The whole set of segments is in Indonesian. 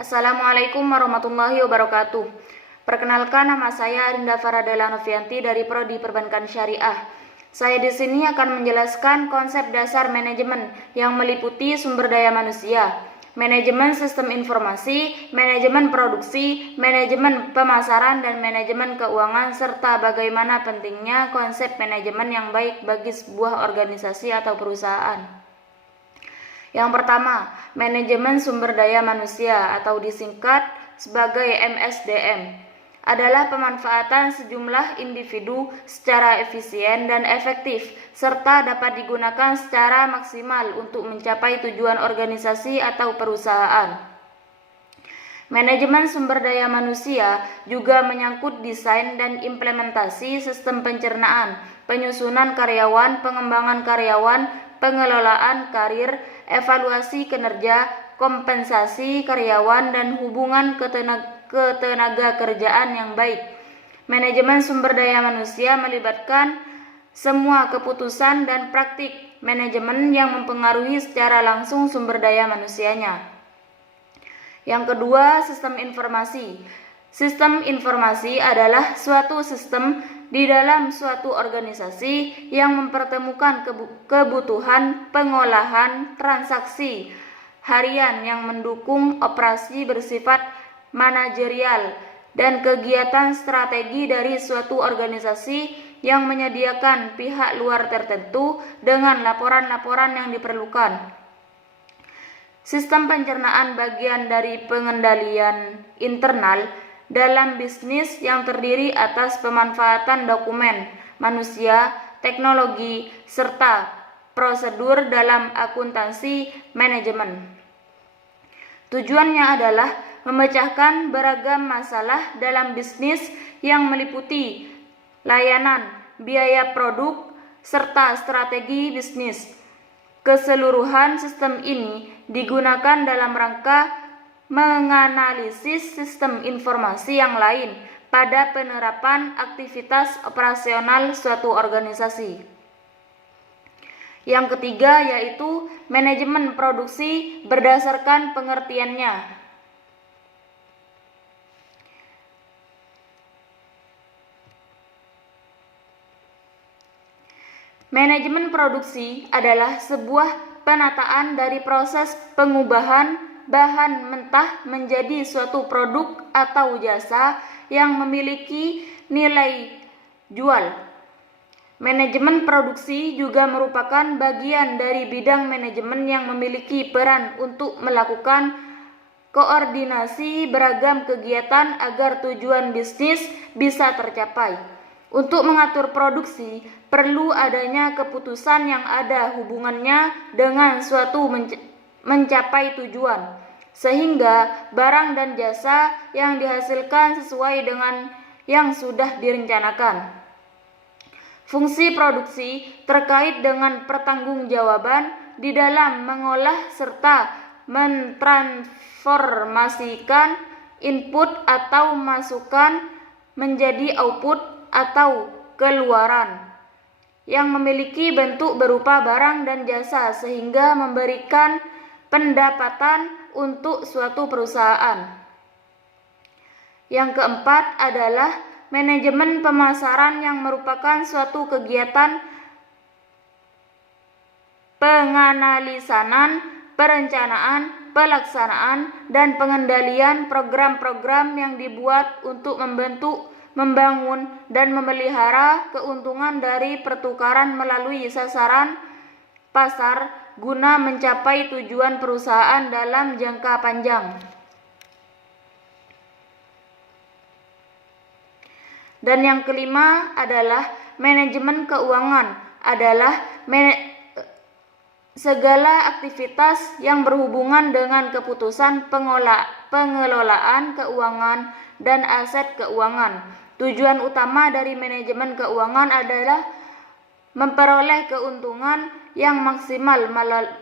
Assalamualaikum warahmatullahi wabarakatuh. Perkenalkan, nama saya Arinda Faradela Novianti dari Prodi Perbankan Syariah. Saya di sini akan menjelaskan konsep dasar manajemen yang meliputi sumber daya manusia, manajemen sistem informasi, manajemen produksi, manajemen pemasaran, dan manajemen keuangan, serta bagaimana pentingnya konsep manajemen yang baik bagi sebuah organisasi atau perusahaan. Yang pertama, manajemen sumber daya manusia atau disingkat sebagai MSDM adalah pemanfaatan sejumlah individu secara efisien dan efektif serta dapat digunakan secara maksimal untuk mencapai tujuan organisasi atau perusahaan. Manajemen sumber daya manusia juga menyangkut desain dan implementasi sistem pencernaan, penyusunan karyawan, pengembangan karyawan, pengelolaan karir, evaluasi kinerja, kompensasi karyawan, dan hubungan ketenaga kerjaan yang baik. Manajemen sumber daya manusia melibatkan semua keputusan dan praktik manajemen yang mempengaruhi secara langsung sumber daya manusianya. Yang kedua, sistem informasi. Sistem informasi adalah suatu sistem di dalam suatu organisasi yang mempertemukan kebutuhan pengolahan transaksi harian yang mendukung operasi bersifat manajerial dan kegiatan strategi dari suatu organisasi yang menyediakan pihak luar tertentu dengan laporan-laporan yang diperlukan. Sistem pencernaan bagian dari pengendalian internal dalam bisnis yang terdiri atas pemanfaatan dokumen, manusia, teknologi, serta prosedur dalam akuntansi manajemen. Tujuannya adalah memecahkan beragam masalah dalam bisnis yang meliputi layanan, biaya produk, serta strategi bisnis. Keseluruhan sistem ini digunakan dalam rangka menganalisis sistem informasi yang lain pada penerapan aktivitas operasional suatu organisasi. Yang ketiga yaitu manajemen produksi berdasarkan pengertiannya. Manajemen produksi adalah sebuah penataan dari proses pengubahan bahan mentah menjadi suatu produk atau jasa yang memiliki nilai jual. Manajemen produksi juga merupakan bagian dari bidang manajemen yang memiliki peran untuk melakukan koordinasi beragam kegiatan agar tujuan bisnis bisa tercapai. Untuk mengatur produksi, perlu adanya keputusan yang ada hubungannya dengan suatu mencapai tujuan, sehingga barang dan jasa yang dihasilkan sesuai dengan yang sudah direncanakan. Fungsi produksi terkait dengan pertanggungjawaban di dalam mengolah serta mentransformasikan input atau masukan menjadi output atau keluaran yang memiliki bentuk berupa barang dan jasa sehingga memberikan pendapatan untuk suatu perusahaan. Yang keempat adalah manajemen pemasaran yang merupakan suatu kegiatan penganalisanan, perencanaan, pelaksanaan, dan pengendalian program-program yang dibuat untuk membangun dan memelihara keuntungan dari pertukaran melalui sasaran pasar guna mencapai tujuan perusahaan dalam jangka panjang. Dan yang kelima adalah manajemen keuangan adalah segala aktivitas yang berhubungan dengan keputusan pengelolaan keuangan dan aset keuangan. Tujuan utama dari manajemen keuangan adalah memperoleh keuntungan yang maksimal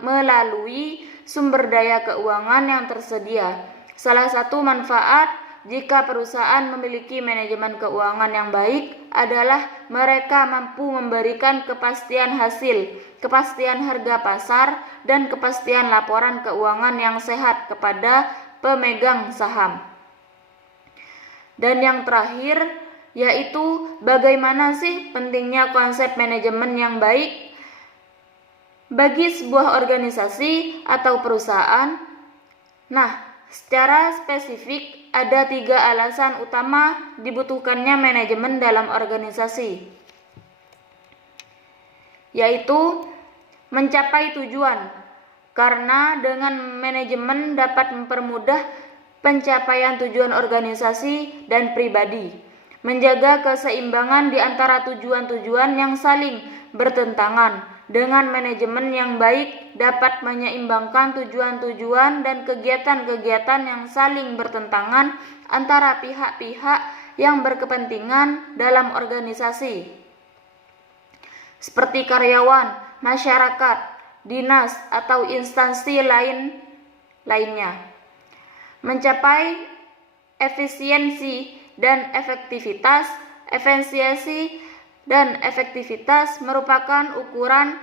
melalui sumber daya keuangan yang tersedia. Salah satu manfaat jika perusahaan memiliki manajemen keuangan yang baik adalah mereka mampu memberikan kepastian hasil, kepastian harga pasar, dan kepastian laporan keuangan yang sehat kepada pemegang saham. Dan yang terakhir yaitu bagaimana sih pentingnya konsep manajemen yang baik bagi sebuah organisasi atau perusahaan. Nah, secara spesifik ada 3 alasan utama dibutuhkannya manajemen dalam organisasi, yaitu mencapai tujuan, karena dengan manajemen dapat mempermudah pencapaian tujuan organisasi dan pribadi, menjaga keseimbangan di antara tujuan-tujuan yang saling bertentangan. Dengan manajemen yang baik dapat menyeimbangkan tujuan-tujuan dan kegiatan-kegiatan yang saling bertentangan antara pihak-pihak yang berkepentingan dalam organisasi, seperti karyawan, masyarakat, dinas, atau instansi lainnya. Mencapai efisiensi dan efektivitas. Efisiensi dan efektivitas merupakan ukuran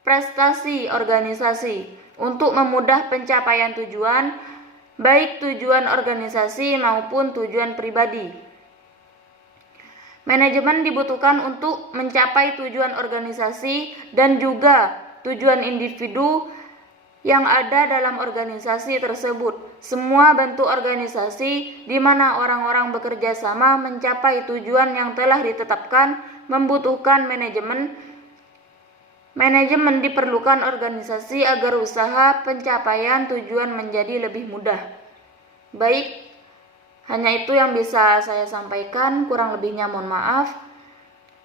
prestasi organisasi. Untuk memudah pencapaian tujuan, baik tujuan organisasi maupun tujuan pribadi. Manajemen dibutuhkan untuk mencapai tujuan organisasi dan juga tujuan individu yang ada dalam organisasi tersebut. Semua bentuk organisasi di mana orang-orang bekerja sama mencapai tujuan yang telah ditetapkan membutuhkan manajemen. Manajemen diperlukan organisasi agar usaha pencapaian tujuan menjadi lebih mudah. Baik, hanya itu yang bisa saya sampaikan, kurang lebihnya mohon maaf.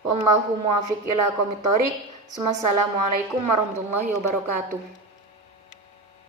Wallahu muwaffiq ila aqwamit thoriq. Wassalamualaikum warahmatullahi wabarakatuh.